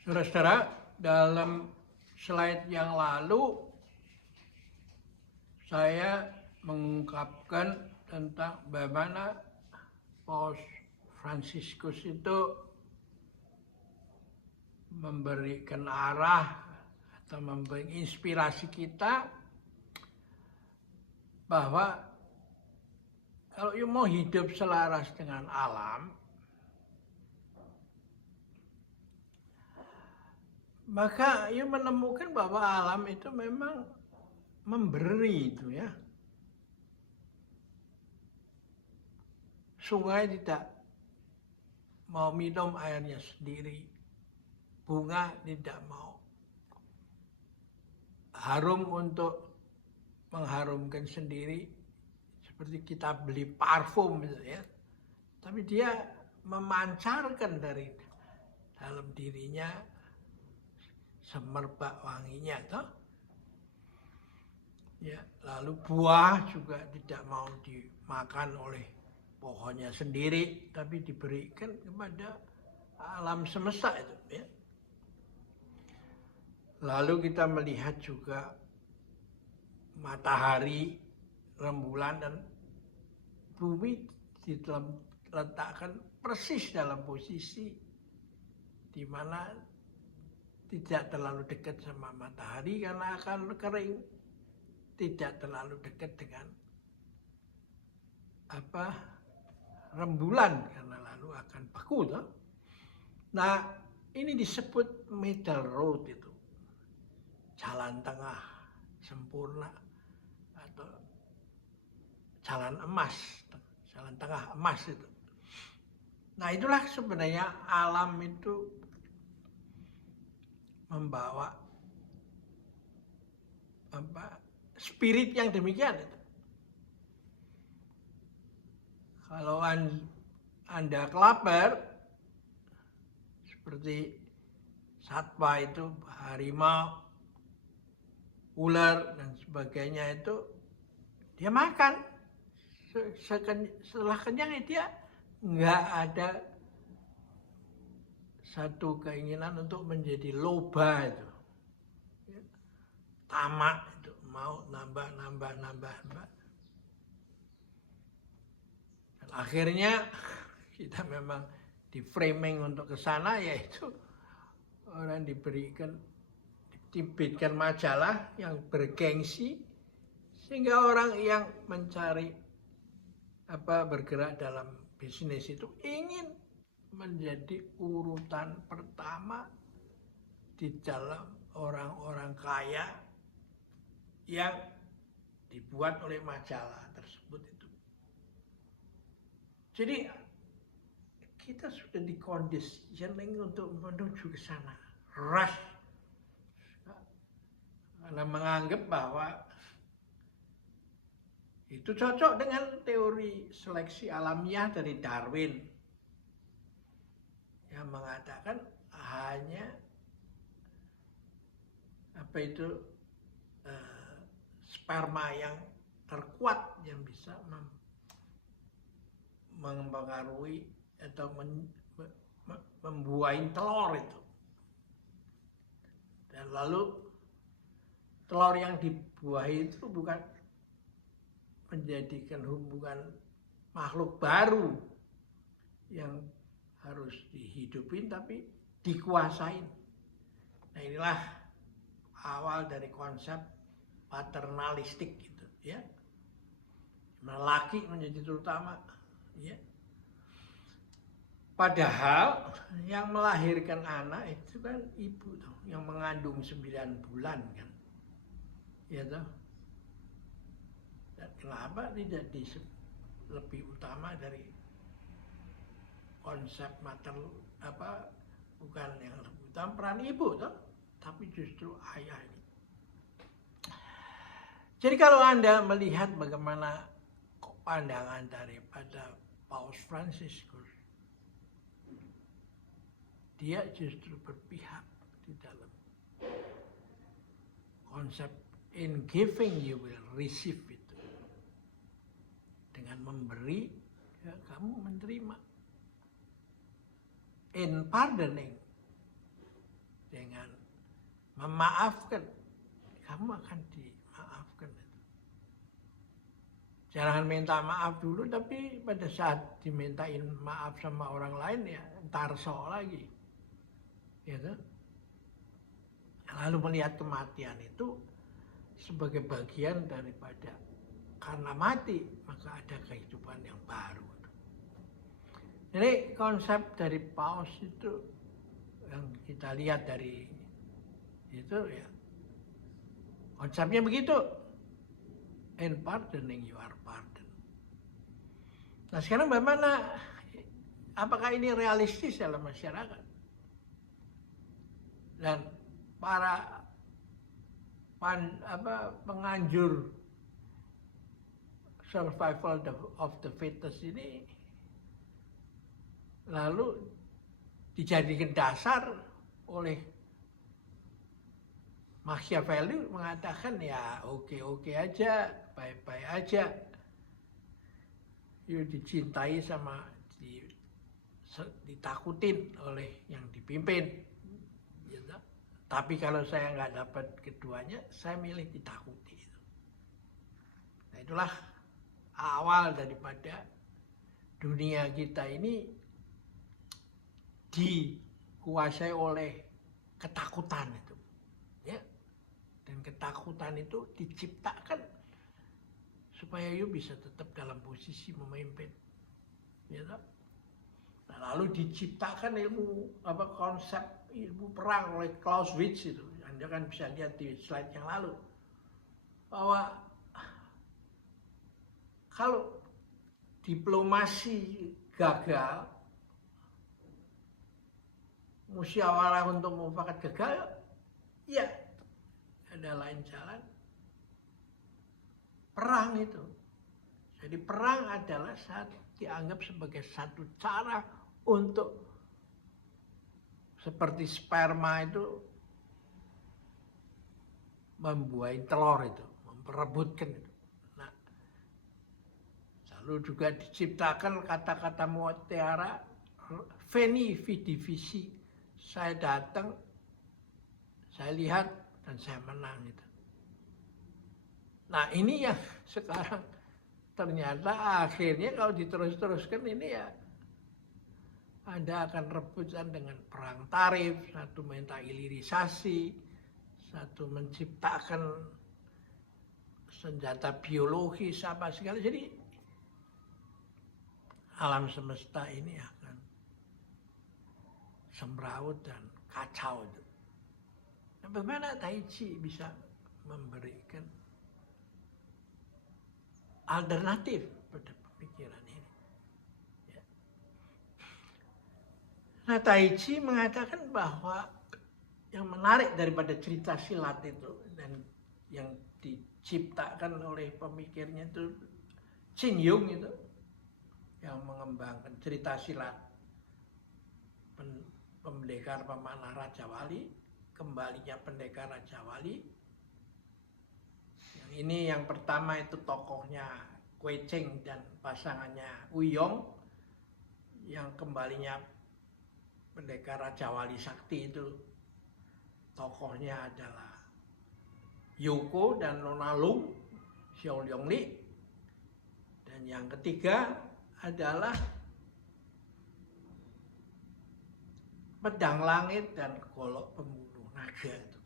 Saudara-saudara, dalam slide yang lalu saya mengungkapkan tentang bagaimana Paus Fransiskus itu memberikan arah atau memberi inspirasi kita bahwa kalau mau hidup selaras dengan alam, maka ia menemukan bahwa alam itu memang memberi itu ya. Sungai tidak mau minum airnya sendiri. Bunga tidak mau harum untuk mengharumkan sendiri. Seperti kita beli parfum gitu ya. Tapi dia memancarkan dari dalam dirinya semerbak wanginya toh. Ya, lalu buah juga tidak mau dimakan oleh pohonnya sendiri, tapi diberikan kepada alam semesta itu ya. Lalu kita melihat juga matahari, rembulan dan bumi diletakkan persis dalam posisi di mana tidak terlalu dekat sama matahari karena akan kering, tidak terlalu dekat dengan rembulan karena lalu akan beku toh. Nah, ini disebut middle road itu. Jalan tengah sempurna atau jalan emas, jalan tengah emas itu. Nah, itulah sebenarnya alam itu membawa spirit yang demikian itu. Kalau Anda kelaper seperti satwa itu, harimau, ular dan sebagainya itu dia makan. Setelah kenyang dia nggak ada satu keinginan untuk menjadi loba itu. Tamak itu mau nambah. Dan akhirnya kita memang di framing untuk ke sana, yaitu orang dibitkan majalah yang bergengsi sehingga orang yang mencari bergerak dalam bisnis itu ingin menjadi urutan pertama di dalam orang-orang kaya yang dibuat oleh majalah tersebut itu. Jadi kita sudah diconditioning untuk menuju ke sana, rush, karena menganggap bahwa itu cocok dengan teori seleksi alamiah dari Darwin yang mengatakan hanya sperma yang terkuat yang bisa mempengaruhi atau membuahin telur itu. Dan lalu telur yang dibuahi itu bukan menjadikan hubungan makhluk baru yang harus dihidupin, tapi dikuasain. Nah, inilah awal dari konsep paternalistik gitu ya. Laki menjadi terutama ya. Padahal yang melahirkan anak itu kan ibu tuh, yang mengandung 9 bulan kan. Ya toh. Dan kenapa tidak lebih utama dari konsep bukan yang lebih utama peran ibu toh, tapi justru ayah ini. Jadi kalau Anda melihat bagaimana pandangan daripada Paus Fransiskus, dia justru berpihak di dalam konsep in giving you will receive itu. Dengan memberi, ya, kamu menerima. In pardoning, memaafkan, kamu akan dimaafkan. Jangan minta maaf dulu, tapi pada saat dimintain maaf sama orang lain ya ntar sok lagi. Gitu. Lalu melihat kematian itu sebagai bagian daripada karena mati maka ada kehidupan yang baru. Jadi konsep dari Paus itu yang kita lihat dari itu ya konsepnya begitu. In pardoning you are pardoned. Nah sekarang bagaimana? Apakah ini realistis dalam masyarakat? Dan para penganjur survival of the fittest ini lalu dijadikan dasar oleh Machiavelli mengatakan ya oke aja, baik-baik aja. You dicintai sama ditakutin oleh yang dipimpin. Gitu. Tapi kalau saya nggak dapat keduanya, saya milih ditakuti. Nah itulah awal daripada dunia kita ini dikuasai oleh ketakutan itu. Ya. Dan ketakutan itu diciptakan supaya you bisa tetap dalam posisi memimpin. Ya, nah, lalu diciptakan konsep ilmu perang oleh Clausewitz itu. Anda kan bisa lihat di slide yang lalu. Bahwa kalau diplomasi gagal, musyawarah untuk mufakat gagal, ya ada lain jalan. Perang itu. Jadi perang adalah dianggap sebagai satu cara untuk seperti sperma itu membuahi telur itu, memperebutkan itu. Nah, lalu juga diciptakan kata-kata mutiara, veni vidi vici. Saya datang, saya lihat, dan saya menang itu. Nah ini yang sekarang ternyata akhirnya kalau diterus-teruskan ini ya Anda akan rebutan dengan perang tarif, satu minta hilirisasi, satu menciptakan senjata biologis apa segala. Jadi alam semesta ini akan semrawut dan kacau itu. Nah, bagaimana Tai Chi bisa memberikan alternatif pada pemikiran ini? Ya. Nah, Tai Chi mengatakan bahwa yang menarik daripada cerita silat itu dan yang diciptakan oleh pemikirnya itu Qin Yung itu yang mengembangkan cerita silat pendekar pemanah Raja Wali, kembalinya pendekar Raja Wali. Yang ini yang pertama itu tokohnya Kue Cheng dan pasangannya Uyong. Yang kembalinya pendekar Raja Wali Sakti itu tokohnya adalah Yoko dan Nona Lung, Xiao Liong Li. Dan yang ketiga adalah pedang langit dan golok pembunuh naga itu.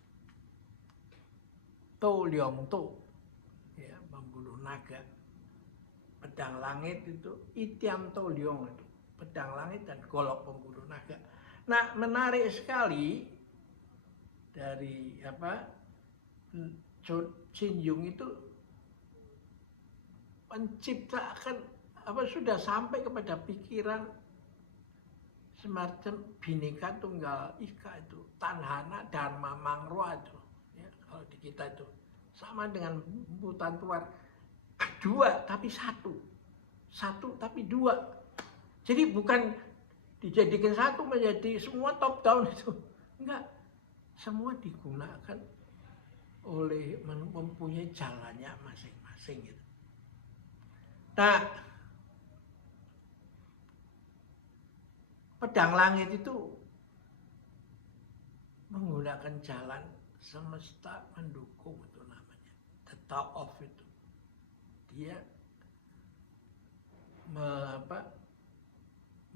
To Liong To, ya, pembunuh naga. Pedang langit itu Itiam To Liong itu, pedang langit dan golok pembunuh naga. Nah, menarik sekali dari Qin Yung itu menciptakan sudah sampai kepada pikiran semacam Bhinneka Tunggal Ika itu, Tanhana Dharma Mangrua itu, ya, kalau di kita itu sama dengan hutan tuar, dua tapi satu tapi dua. Jadi bukan dijadikan satu menjadi semua top down itu, enggak, semua digunakan oleh mempunyai jalannya masing-masing gitu. Nah, pedang langit itu menggunakan jalan semesta mendukung itu namanya. The thought of itu. Dia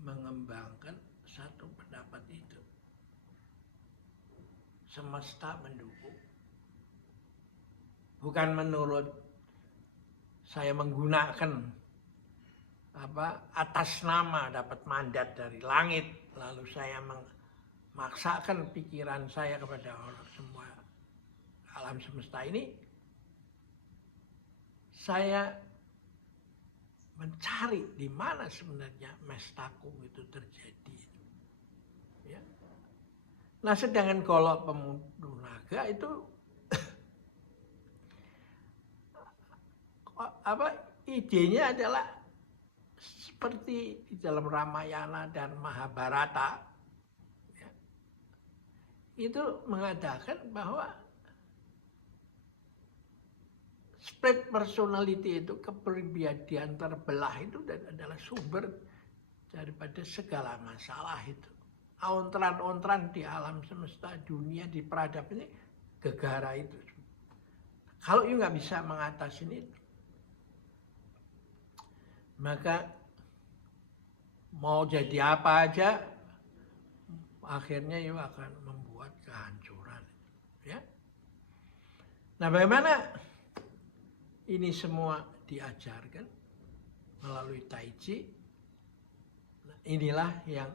mengembangkan satu pendapat itu. Semesta mendukung. Bukan menurut saya menggunakan atas nama dapat mandat dari langit, lalu saya memaksakan pikiran saya kepada orang semua alam semesta ini. Saya mencari di mana sebenarnya mestaku itu terjadi. Ya. Nah, sedangkan golok pemudu naga itu idenya adalah seperti di dalam Ramayana dan Mahabharata. Ya. Itu mengatakan bahwa split personality itu, kepribadian terbelah itu adalah sumber daripada segala masalah itu. Ontran-ontran di alam semesta dunia, di peradab ini gegara itu. Kalau you nggak bisa mengatasi itu, maka mau jadi apa aja, akhirnya you akan membuat kehancuran. Ya. Nah, bagaimana ini semua diajarkan melalui Tai Chi? Nah, inilah yang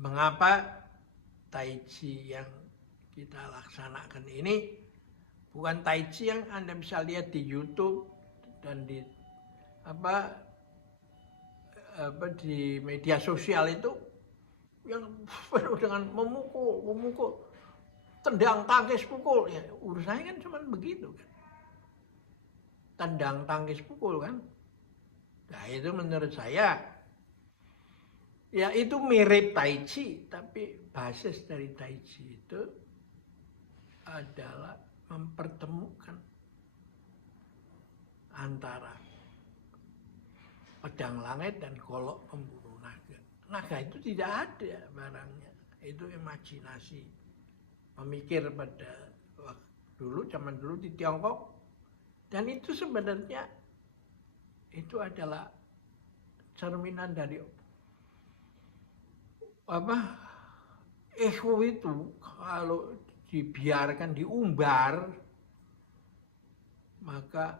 mengapa Tai Chi yang kita laksanakan ini bukan Tai Chi yang Anda bisa lihat di YouTube dan di di media sosial itu yang penuh dengan memukul, tendang tangkis pukul. Ya, urusannya kan cuma begitu kan. Tendang tangkis pukul kan. Nah, itu menurut saya ya itu mirip Tai Chi, tapi basis dari Tai Chi itu adalah mempertemukan antara pedang langit dan golok pemburu naga. Naga itu tidak ada barangnya. Itu imajinasi pemikir pada zaman dulu di Tiongkok. Dan itu sebenarnya itu adalah cerminan dari ego itu kalau dibiarkan diumbar, maka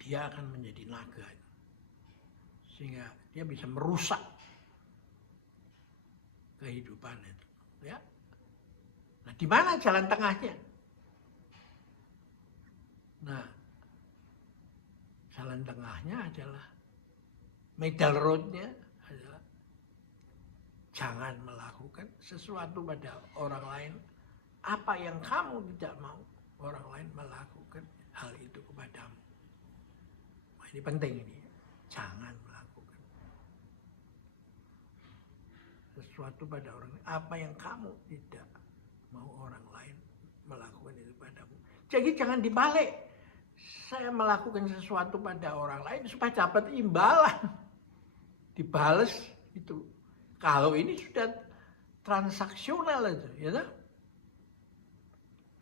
dia akan menjadi naga, sehingga dia bisa merusak kehidupan itu. Ya. Nah, di mana jalan tengahnya? Nah, jalan tengahnya adalah middle roadnya adalah jangan melakukan sesuatu pada orang lain apa yang kamu tidak mau orang lain melakukan hal itu kepadamu. Nah, ini penting ini, jangan melakukan sesuatu pada orang lain apa yang kamu tidak mau orang lain melakukan itu padamu. Jadi jangan dibalik. Saya melakukan sesuatu pada orang lain supaya dapat imbalan. Dibales itu. Kalau ini sudah transaksional itu, ya.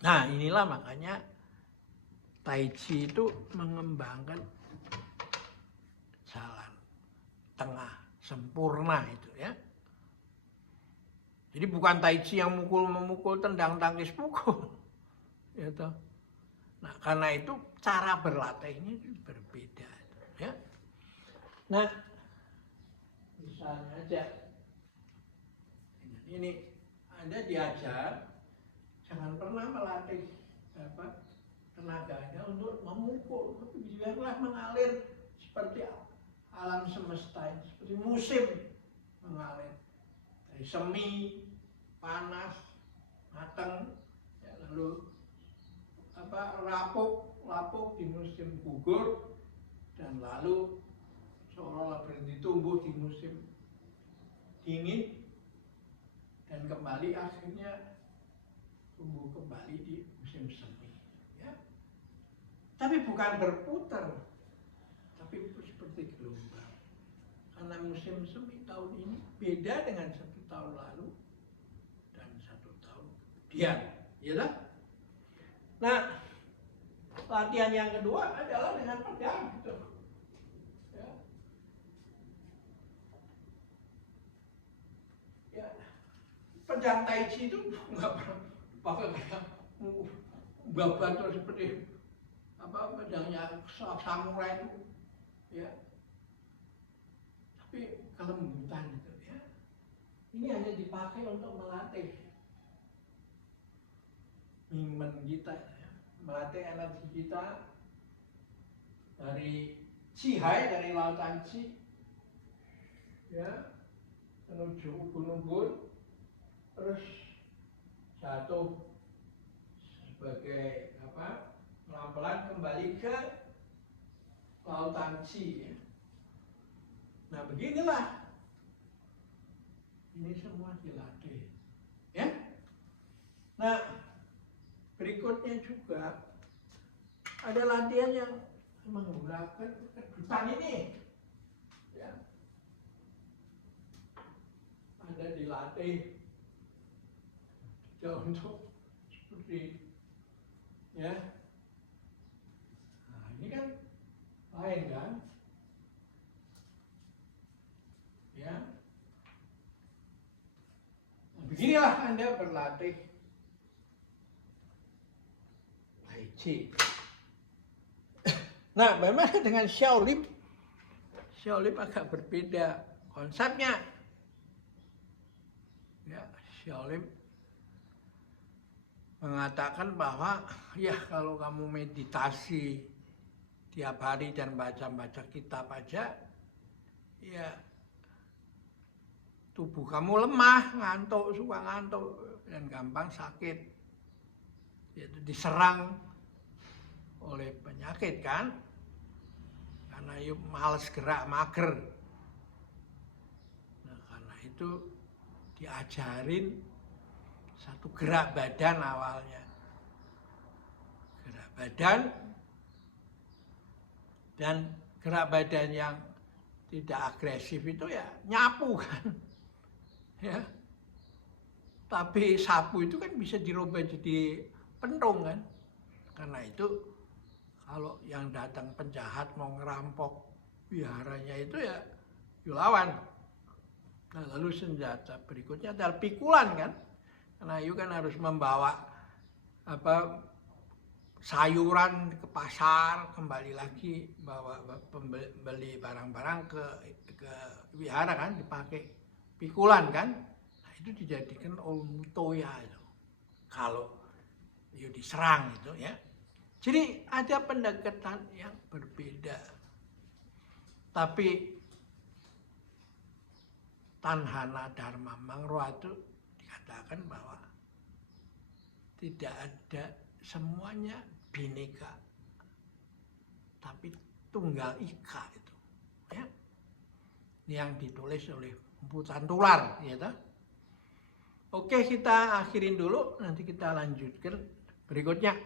Nah, inilah makanya Tai Chi itu mengembangkan jalan tengah sempurna itu, ya. Jadi bukan Tai Chi yang memukul, tendang tangkis pukul. Ya toh. Nah, karena itu cara berlatihnya berbeda, ya. Nah, misalnya aja ini Anda diajar jangan pernah melatih tenaganya untuk memukul, tapi biarlah mengalir seperti alam semesta, seperti musim mengalir dari semi, panas, matang, ya, lalu lapuk di musim gugur, dan lalu seolah-olah berhenti tumbuh di musim dingin, dan kembali akhirnya tumbuh kembali di musim semi. Ya. Tapi bukan berputar, tapi itu seperti gelombang. Karena musim semi tahun ini beda dengan 1 tahun lalu dan 1 tahun diam, ya kan? Nah, latihan yang kedua adalah dengan pedang gitu. Ya. Ya. Pedang Tai Chi itu nggak pernah pakai kayak babat atau seperti apa pedangnya samurai itu, ya. Tapi kelembutan itu, ya. Ini hanya dipakai untuk melatih iman kita, ya. Melatih energi kita dari Qihai, dari lautan Qi, ya, menuju ubun-ubun, terus jatuh sebagai apa, pelan-pelan kembali ke lautan Qi, ya. Nah beginilah, ini semua dilatih, ya. Nah berikutnya juga ada latihan yang menggunakan kedutan ini, ya. Ada dilatih tidak untuk seperti, ya. Nah ini kan lain kan, ya. Nah, beginilah Anda berlatih Tai Chi. Nah, bagaimana dengan Shaolin? Shaolin agak berbeda konsepnya. Ya, Shaolin mengatakan bahwa ya kalau kamu meditasi tiap hari dan baca-baca kitab aja, ya tubuh kamu lemah, ngantuk, suka ngantuk, dan gampang sakit. Yaitu diserang oleh penyakit kan, karena yuk males gerak, mager. Nah karena itu diajarin satu gerak badan awalnya, gerak badan, dan gerak badan yang tidak agresif itu ya nyapu kan, ya. Tapi sapu itu kan bisa dirubah jadi pentung kan, karena itu kalau yang datang penjahat mau ngerampok wiharanya itu ya lawan. Nah, lalu senjata berikutnya adalah pikulan kan, karena you kan harus membawa apa sayuran ke pasar, kembali lagi bawa beli barang-barang ke wihara kan, dipakai pikulan kan. Nah, itu dijadikan olmutoya itu kalau you diserang itu, ya. Jadi ada pendekatan yang berbeda. Tapi Tanhana Dharma Mangroha itu dikatakan bahwa tidak ada semuanya bineka, tapi tunggal ika itu, ya. Yang ditulis oleh Mpu Tantular, ya toh? Oke, kita akhirin dulu, nanti kita lanjutkan berikutnya.